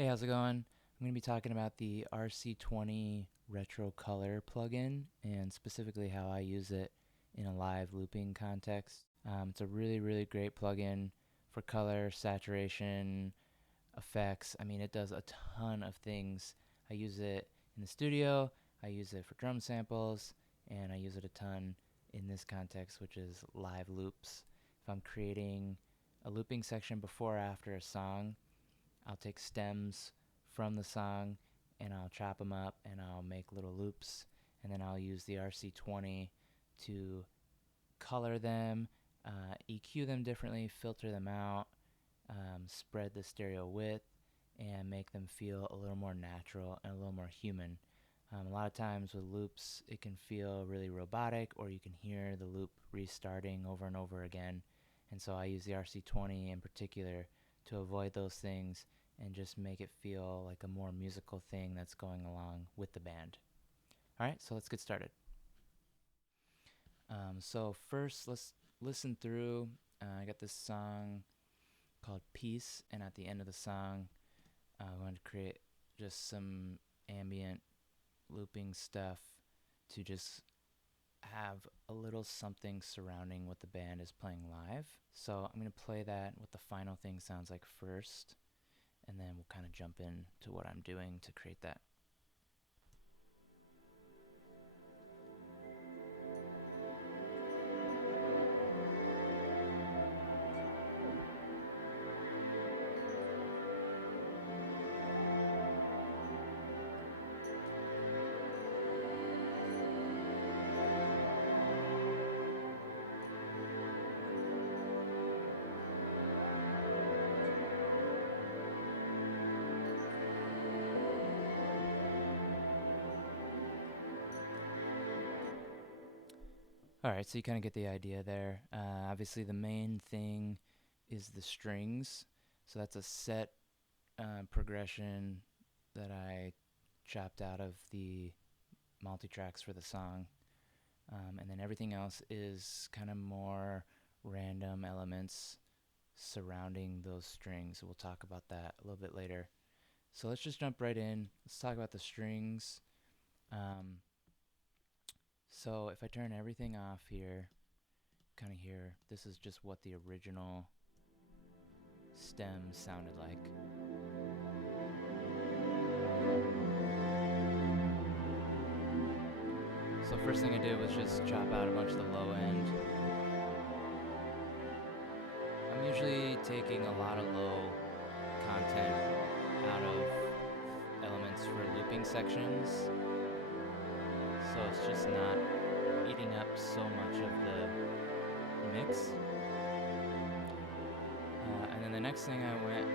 Hey, how's it going? I'm going to be talking about the RC-20 Retro Color plugin and specifically how I use it in a live looping context. It's a really great plugin for color, saturation, effects. I mean, it does a ton of things. I use it in the studio, I use it for drum samples, and I use it a ton in this context, which is live loops. If I'm creating a looping section before or after a song, I'll take stems from the song and I'll chop them up and I'll make little loops, and then I'll use the RC-20 to color them, EQ them differently, filter them out, spread the stereo width, and make them feel a little more natural and a little more human. A lot of times with loops it can feel really robotic, or you can hear the loop restarting over and over again, and so I use the RC-20 in particular to avoid those things and just make it feel like a more musical thing that's going along with the band. Alright, so let's get started. So first let's listen through. I got this song called Peace, and at the end of the song I'm going to create just some ambient looping stuff to just have a little something surrounding what the band is playing live. So I'm going to play that, what the final thing sounds like first, and then we'll kind of jump into what I'm doing to create that. Alright, so you kind of get the idea there. Obviously the main thing is the strings. So that's a set progression that I chopped out of the multi-tracks for the song. And then everything else is kind of more random elements surrounding those strings. We'll talk about that a little bit later. So let's just jump right in. Let's talk about the strings. So if I turn everything off here, kind of here, this is just what the original stem sounded like. So first thing I did was just chop out a bunch of the low end. I'm usually taking a lot of low content out of elements for looping sections, so it's just not eating up so much of the mix. And then the next thing I went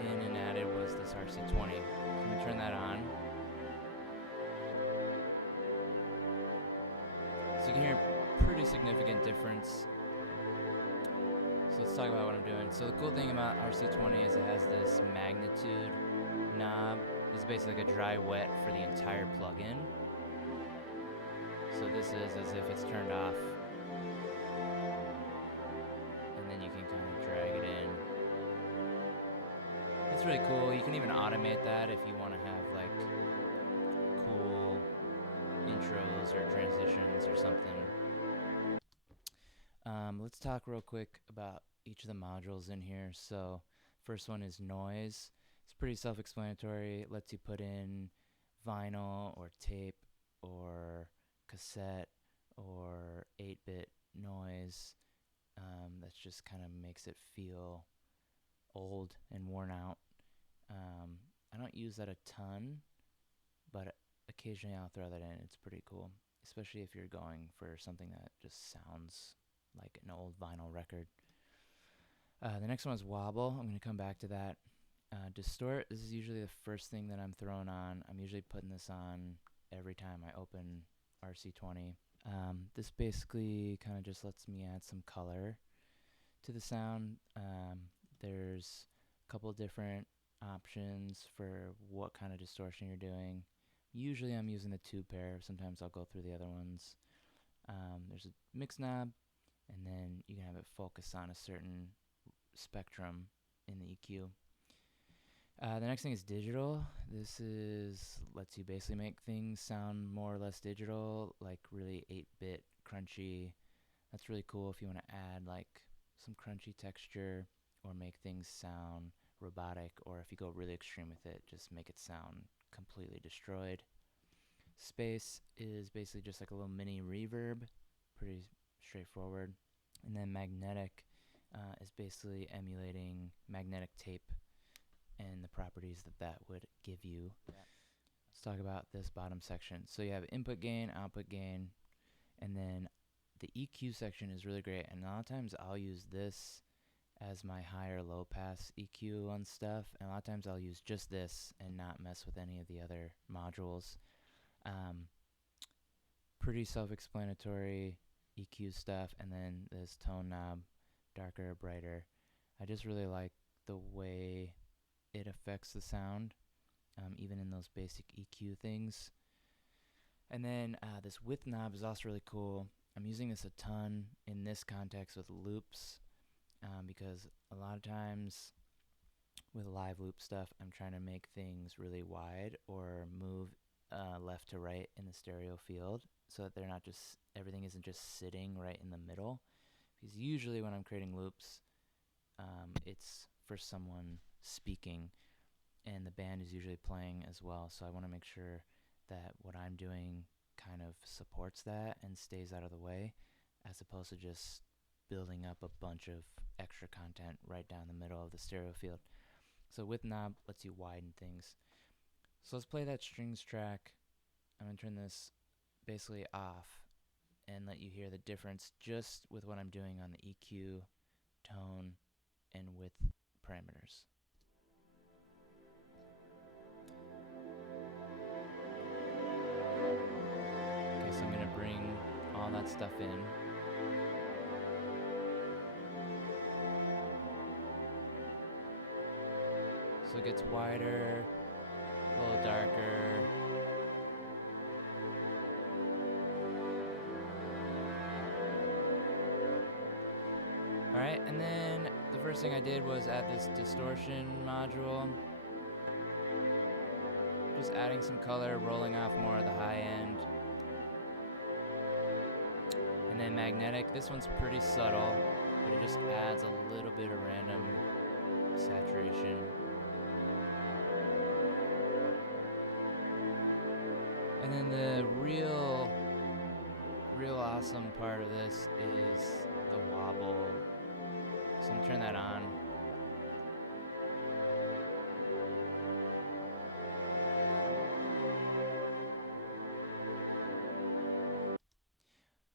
in and added was this RC-20. So I'm going to turn that on. So you can hear a pretty significant difference. So let's talk about what I'm doing. So the cool thing about RC-20 is it has this magnitude knob. It's basically like a dry wet for the entire plugin. So this is as if it's turned off, and then you can kind of drag it in. It's really cool. You can even automate that if you want to have like cool intros or transitions or something. Let's talk real quick about each of the modules in here. So first one is noise. It's pretty self-explanatory. It lets you put in vinyl or tape or cassette or 8-bit noise. That just kind of makes it feel old and worn out. I don't use that a ton, but occasionally I'll throw that in. It's pretty cool, especially if you're going for something that just sounds like an old vinyl record. The next one is Wobble. I'm going to come back to that. Distort, this is usually the first thing that I'm throwing on. I'm usually putting this on every time I open RC-20. This basically kind of just lets me add some color to the sound. There's a couple different options for what kind of distortion you're doing. Usually I'm using the tube pair. Sometimes I'll go through the other ones. There's a mix knob, and then you can have it focus on a certain spectrum in the EQ. The next thing is digital. This lets you basically make things sound more or less digital, like really 8-bit crunchy. That's really cool if you want to add like some crunchy texture or make things sound robotic, or if you go really extreme with it, just make it sound completely destroyed. Space is basically just like a little mini reverb, pretty straightforward. And then magnetic is basically emulating magnetic tape and the properties that would give you. Let's talk about this bottom section. So you have input gain, output gain, and then the EQ section is really great. And a lot of times I'll use this as my high or low pass EQ on stuff, and a lot of times I'll use just this and not mess with any of the other modules. Pretty self-explanatory EQ stuff, and then this tone knob, darker, brighter. I just really like the way it affects the sound, even in those basic EQ things. And then this width knob is also really cool. I'm using this a ton in this context with loops, because a lot of times with live loop stuff, I'm trying to make things really wide or move left to right in the stereo field, so that they're not just, everything isn't just sitting right in the middle. Because usually when I'm creating loops, it's for someone speaking, and the band is usually playing as well. So I want to make sure that what I'm doing kind of supports that and stays out of the way, as opposed to just building up a bunch of extra content right down the middle of the stereo field. So width knob lets you widen things. So let's play that strings track. I'm going to turn this basically off and let you hear the difference just with what I'm doing on the EQ, tone, and width parameters. Okay, so I'm going to bring all that stuff in. So it gets wider, a little darker. Alright, and then the first thing I did was add this distortion module. Just adding some color, rolling off more of the high end. And then magnetic, this one's pretty subtle, but it just adds a little bit of random saturation. And then the real awesome part of this is the wobble. So I'm gonna turn that on.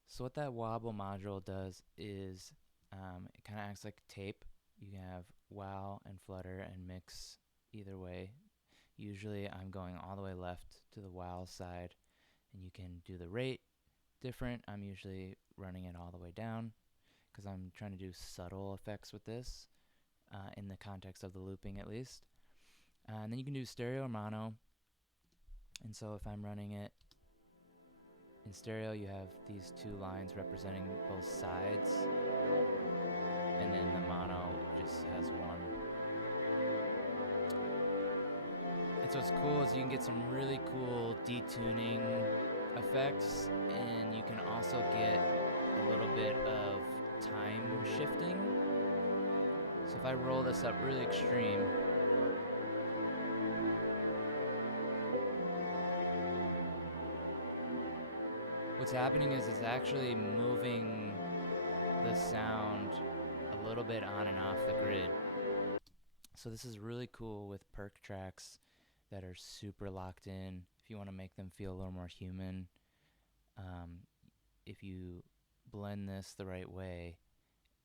So what that wobble module does is it kind of acts like tape. You can have wow and flutter and mix either way. Usually I'm going all the way left to the wow side, and you can do the rate different. I'm usually running it all the way down because I'm trying to do subtle effects with this in the context of the looping at least. And then you can do stereo or mono. And so if I'm running it in stereo, you have these two lines representing both sides, and then the mono just has one. And so what's cool is you can get some really cool detuning effects, and you can also get a little bit of time shifting. So if I roll this up really extreme, what's happening is it's actually moving the sound a little bit on and off the grid. So this is really cool with perk tracks that are super locked in. If you want to make them feel a little more human, if you blend this the right way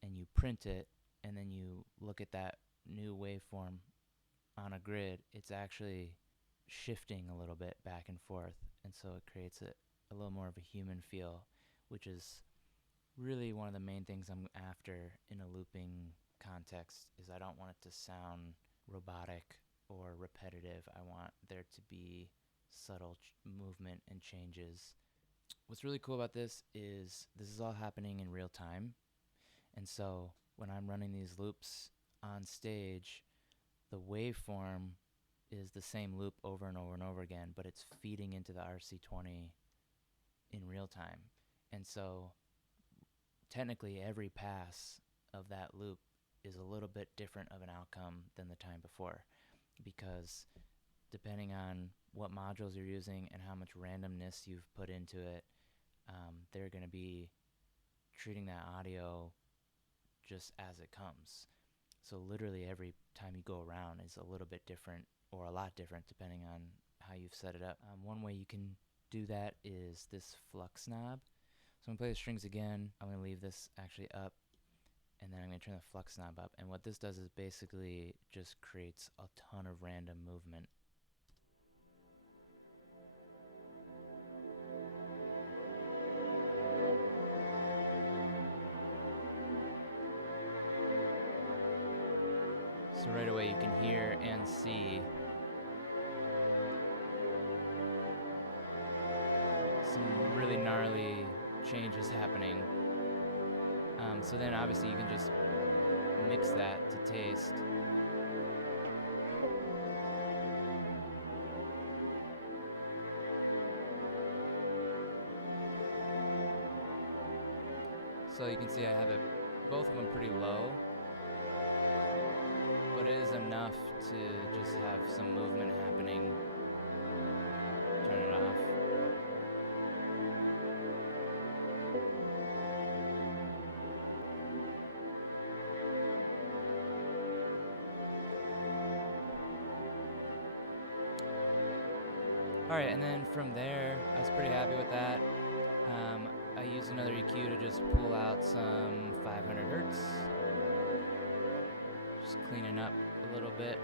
and you print it and then you look at that new waveform on a grid, it's actually shifting a little bit back and forth, and so it creates a little more of a human feel, which is really one of the main things I'm after in a looping context. Is I don't want it to sound robotic or repetitive. I want there to be subtle movement and changes. What's really cool about this is all happening in real time, and so when I'm running these loops on stage, the waveform is the same loop over and over and over again, but it's feeding into the RC-20 in real time. And so technically every pass of that loop is a little bit different of an outcome than the time before, because depending on what modules you're using and how much randomness you've put into it, they're going to be treating that audio just as it comes. So literally every time you go around is a little bit different, or a lot different, depending on how you've set it up. One way you can do that is this flux knob. So I'm going to play the strings again. I'm going to leave this actually up, and then I'm going to turn the flux knob up. And what this does is basically just creates a ton of random movement. So right away you can hear and see some really gnarly changes happening. So then obviously you can just mix that to taste. So you can see I have it, both of them pretty low, but it is enough to just have some movement happening. Turn it off. Alright, and then from there, I was pretty happy with that. I used another EQ to just pull out some 500 hertz. Just cleaning up a little bit.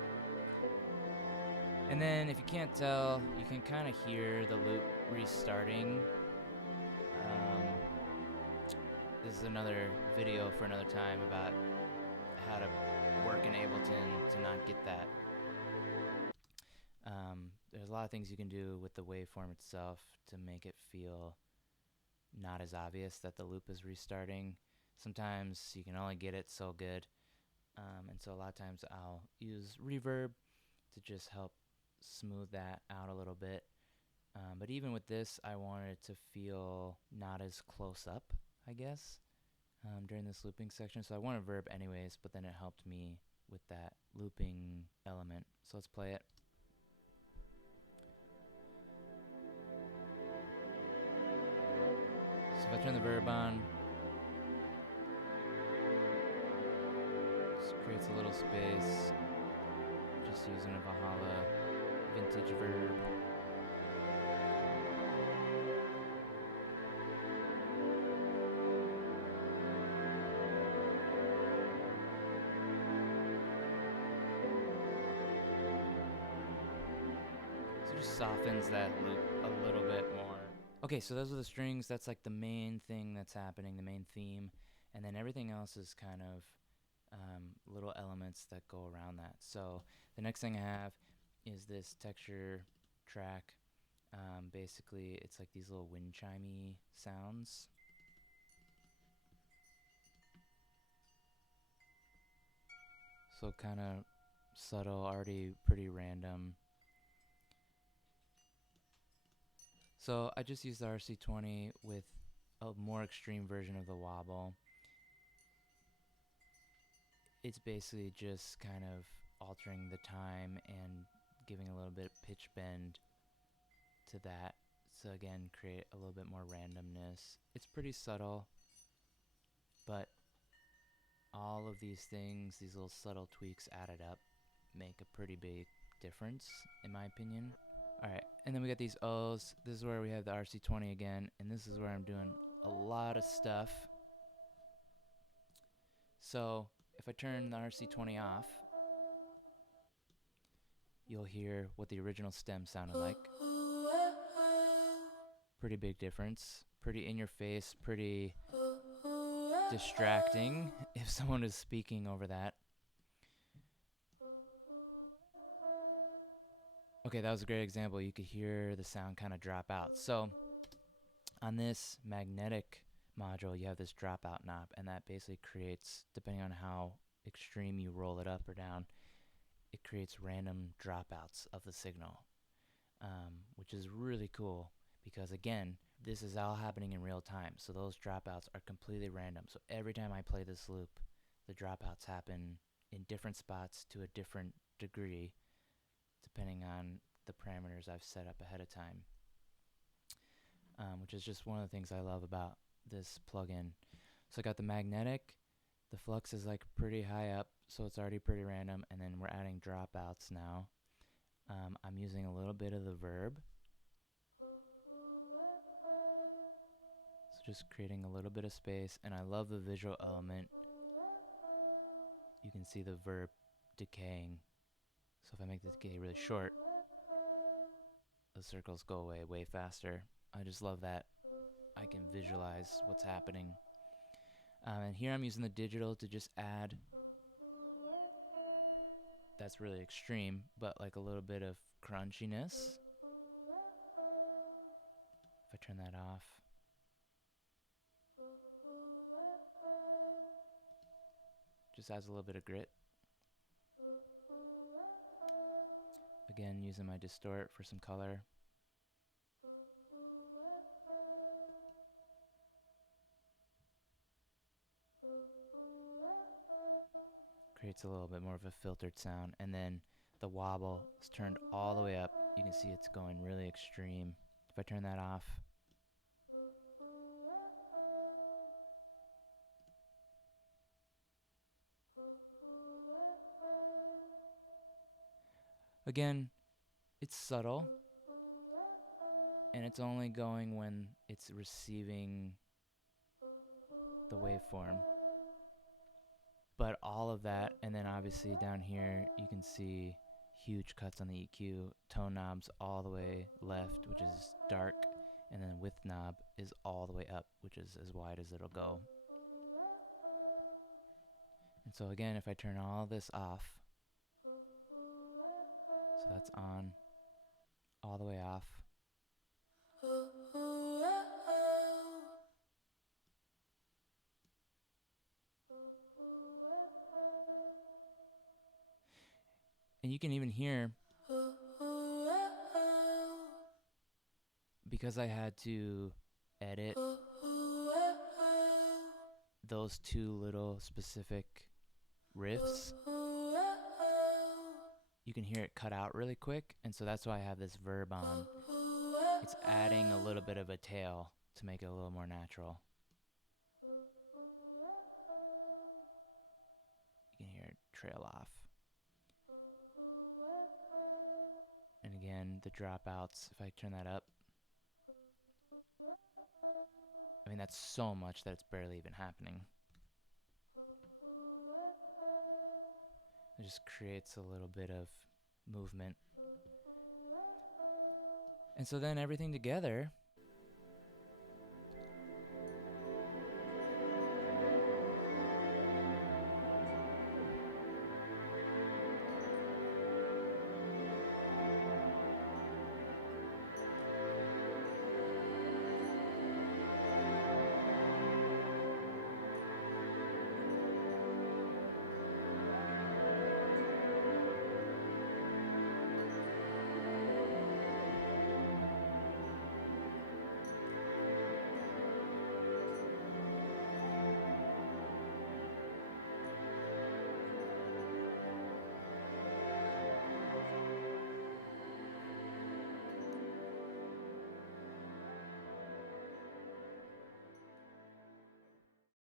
And then if you can't tell, you can kind of hear the loop restarting. This is another video for another time about how to work in Ableton to not get that. There's a lot of things you can do with the waveform itself to make it feel not as obvious that the loop is restarting. Sometimes you can only get it so good, and so a lot of times I'll use reverb to just help smooth that out a little bit. But even with this, I wanted it to feel not as close up, I guess, during this looping section. So I wanted verb anyways, but then it helped me with that looping element. So let's play it. So if I turn the verb on, just creates a little space, just using a Valhalla vintage verb. So it just softens that loop a little bit more. Okay, so those are the strings. That's like the main thing that's happening, the main theme. And then everything else is kind of little elements that go around that. So the next thing I have is this texture track. Basically, it's like these little wind chimey sounds. So kind of subtle, already pretty random. So I just used the RC-20 with a more extreme version of the Wobble. It's basically just kind of altering the time and giving a little bit of pitch bend to that. So again, create a little bit more randomness. It's pretty subtle, but all of these things, these little subtle tweaks added up, make a pretty big difference, in my opinion. Alright, and then we got these O's. This is where we have the RC-20 again, and this is where I'm doing a lot of stuff. So if I turn the RC-20 off, you'll hear what the original stem sounded like. Pretty big difference. Pretty in your face, pretty distracting if someone is speaking over that. Okay, that was a great example. You could hear the sound kind of drop out. So on this magnetic module, you have this dropout knob, and that basically creates, depending on how extreme you roll it up or down, it creates random dropouts of the signal, which is really cool because, again, this is all happening in real time. So those dropouts are completely random. So every time I play this loop, the dropouts happen in different spots to a different degree, depending on the parameters I've set up ahead of time, which is just one of the things I love about this plugin. So I got the magnetic, the flux is like pretty high up, so it's already pretty random, and then we're adding dropouts now. I'm using a little bit of the verb, so just creating a little bit of space, and I love the visual element. You can see the verb decaying, so if I make the decay really short, the circles go away way faster. I just love that I can visualize what's happening. And here I'm using the digital to just add, that's really extreme, but like a little bit of crunchiness. If I turn that off, just adds a little bit of grit. Again, using my distort for some color. Creates a little bit more of a filtered sound. And then the wobble is turned all the way up. You can see it's going really extreme. If I turn that off, again, it's subtle, and it's only going when it's receiving the waveform. But all of that, and then obviously down here you can see huge cuts on the EQ, tone knobs all the way left, which is dark, and then width knob is all the way up, which is as wide as it'll go. And so again, if I turn all this off, so that's on, all the way off, and you can even hear, because I had to edit those two little specific riffs, you can hear it cut out really quick, and so that's why I have this verb on. It's adding a little bit of a tail to make it a little more natural. You can hear it trail off. And again, the dropouts, if I turn that up, I mean, that's so much that it's barely even happening. It just creates a little bit of movement. And so then everything together